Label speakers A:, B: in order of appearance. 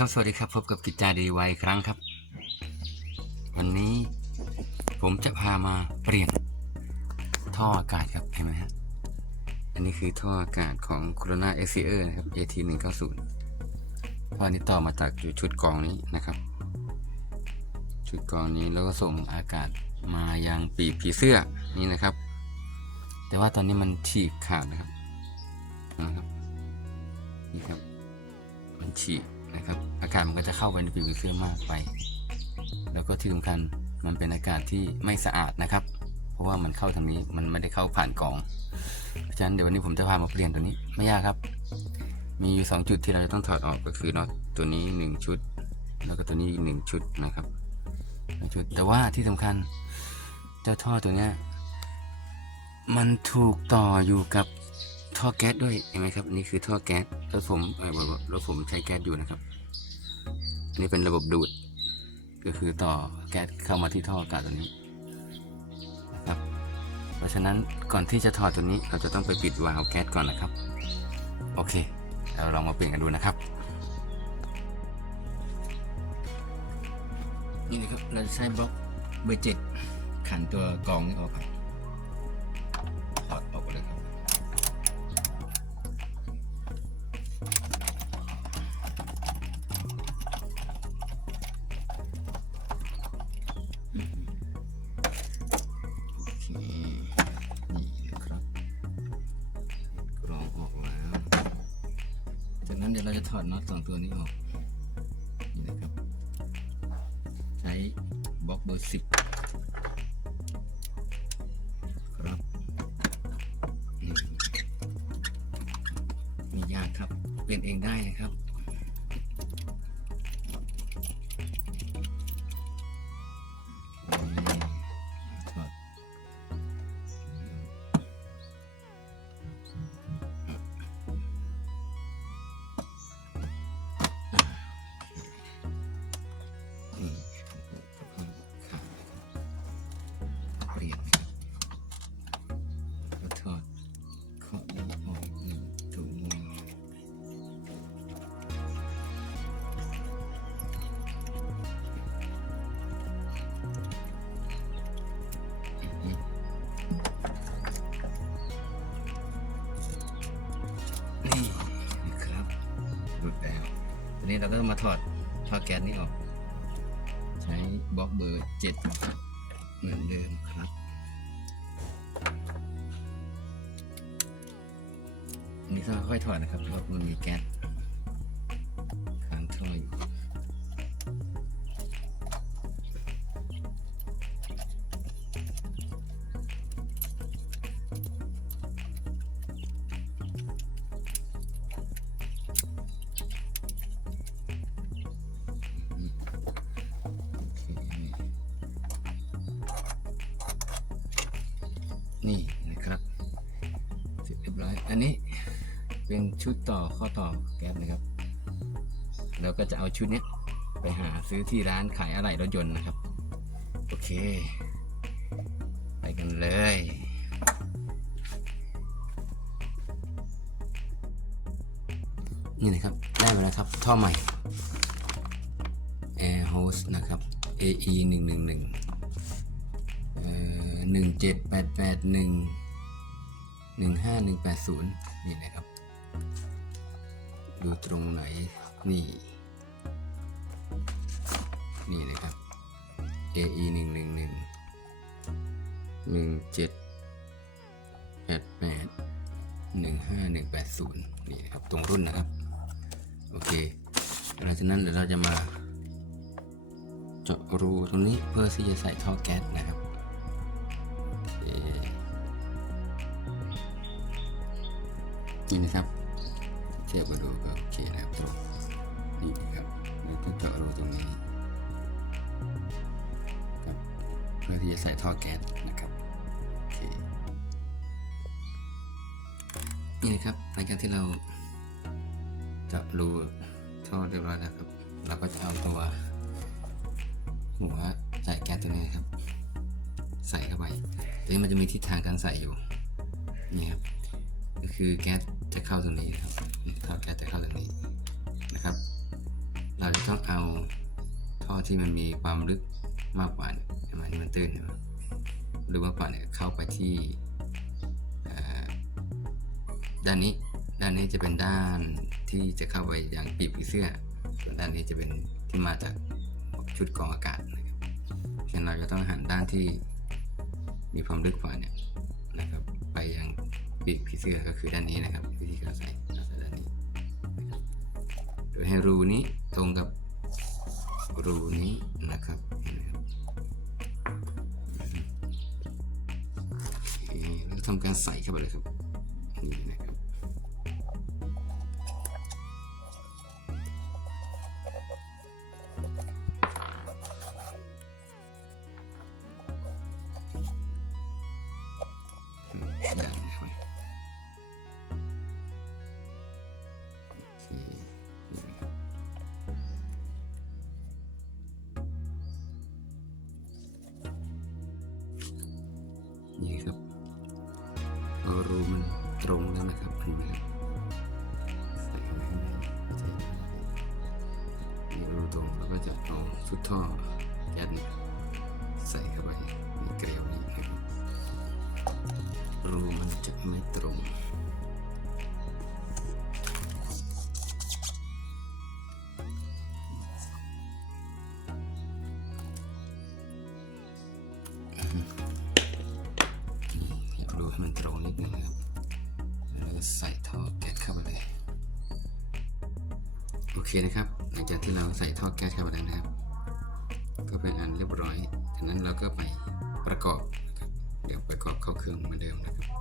A: ครับสวัสดีครับพบกับกิจจาดีไวครั้งครับ วันนี้ผมจะพามาเปลี่ยนท่ออากาศครับเห็นไหมฮะอันนี้คือท่ออากาศของ Corona a c e r นะครับ AT 1 9 0ท่อนี้ต่อมาจากชุดกองนี้นะครับ ชุดกองนี้แล้วก็ส่งอากาศมายังปีกผีเสื้อนี่นะครับ แต่ว่าตอนนี้มันฉีกขาดนะครับนะครับนี่ครับ มันฉีก นะครับ อากาศมันก็จะเข้าไปในผิวเสื้อมากไป แล้วก็ที่สำคัญมันเป็นอากาศที่ไม่สะอาดนะครับ เพราะว่ามันเข้าทางนี้มันไม่ได้เข้าผ่านกอง เพราะฉะนั้นเดี๋ยววันนี้ผมจะพามาเปลี่ยนตัวนี้ไม่ยากครับ มีอยู่ 2 จุดที่เราจะต้องถอดออกก็คือน็อตตัวนี้ 1 ชุด แล้วก็ตัวนี้อีกหนึ่งชุดนะครับหนึ่งชุดแต่ว่าที่สำคัญเจ้าท่อตัวเนี้ยมันถูกต่ออยู่กับ ท่อแก๊สด้วยเห็นไหมครับอันนี่คือท่อแก๊สแล้วผมเออแล้วผมใช้แก๊สอยู่นะครับอันนี้เป็นระบบดูด ก็คือต่อแก๊สเข้ามาที่ท่ออากาศตัวนี้นะครับ เพราะฉะนั้นก่อนที่จะถอดตัวนี้เราจะต้องไปปิดวาล์วแก๊สก่อนนะครับ โอเคเราลองมาเปลี่ยนกันดูนะครับนี่นะครับเราจะใช้บล็อกเบอร์เจ็ดขันตัวกรองนี้ออกครับ เราจะถอดน็อตสองตัวนี้ออก นี่นะครับ ใช้บล็อกเบอร์สิบครับมไม่ยากครับ เปลี่ยนเองได้นะครับ นี้เราก็มาถอดท่อแก๊สนี้ออก ใช้บล็อกเบอร์เจ็ดเหมือนเดิมครับนี่ต้องค่อยถอดนะครับเพราะมันมีแก๊สค้างท่ออยู่ เป็นชุดต่อข้อต่อแก๊สนะครับ เราก็จะเอาชุดนี้ไปหาซื้อที่ร้านขายอะไหล่รถยนต์นะครับ โอเค ไปกันเลยนี่นะครับ ได้มาแล้วครับ ท่อใหม่ Air Hose นะครับ AE 1 1 1เอ่อหนึ่งเจ็ดแปดแปดหนึ่งหนึ่งห้าหนึ่งแปดศูนย์นี่นะครับ ดูตรงไหน นี่ นี่นะครับ AE หนึ่งหนึ่งหนึ่งหนึ่งเจ็ดแปดแปดหนึ่งห้าหนึ่งแปดศูนย์นี่นะครับ ตรงรุ่นนะครับ โอเคหลังจากนั้นเดี๋ยวเราจะมา เจาะรูตรงนี้เพื่อที่จะใส่ท่อแก๊สนะครับนี่นะครับ ยบกันดูก็โอเคนะครับตรงนี่นะครับเราต้องเจาะรูตรงนี้ครับเพื่อที่จะใส่ท่อแก๊สนะครับโอเคนี่นะครับหลังจากที่เราเจาะรูท่อเรียบร้อยแล้วครับ เราก็จะเอาตัวหัวใส่แก๊สตัวนี้นะครับ ใส่เข้าไปตัวนี้มันจะมีทิศทางการใส่อยู่นี่ครับก็คือแก๊ส จะเข้าตรงนี้นะครับท่อแก๊สจะเข้าตรงนี้นะครับ เราจะต้องเอาท่อที่มันมีความลึกมากกว่าใช่ไหมที่มันตื้นใช่ไหมลึกมากกว่าเนี่ยเข้าไปที่ด้านนี้ด้านนี้จะเป็นด้านที่จะเข้าไปอยังปีกผีเสื้อ ส่วนด้านนี้จะเป็นที่มาจากชุดกรองอากาศนะครับฉะนั้นเราจะต้องหันด้านที่มีความลึกกว่าเนี่ยนะครับ ปีกผีเสื้อก็คือด้านนี้นะครับวิธีการใส่เราใส่ด้านนี้โดยให้รูนี้ตรงกับรูนี้นะครับแล้วทำการใส่เข้าไปเลยครับนี่ รงแล้วนะครับเห็นไหมครับใส่เข้าไปข้างในนี่รูตรงเราก็จะเอาชุดท่อแก๊สเนี่ยใส่เข้าไปในเกลียวนี้นะครับรูมันจะไม่ตรง เคนะครับ หลังจากที่เราใส่ท่อแก๊สเข้าไปแล้วนะครับ ก็เป็นอันเรียบร้อยจากนั้นเราก็ไปประกอบนะครับเดี๋ยวประกอบเข้าเครื่องเหมือนเดิมนะครับ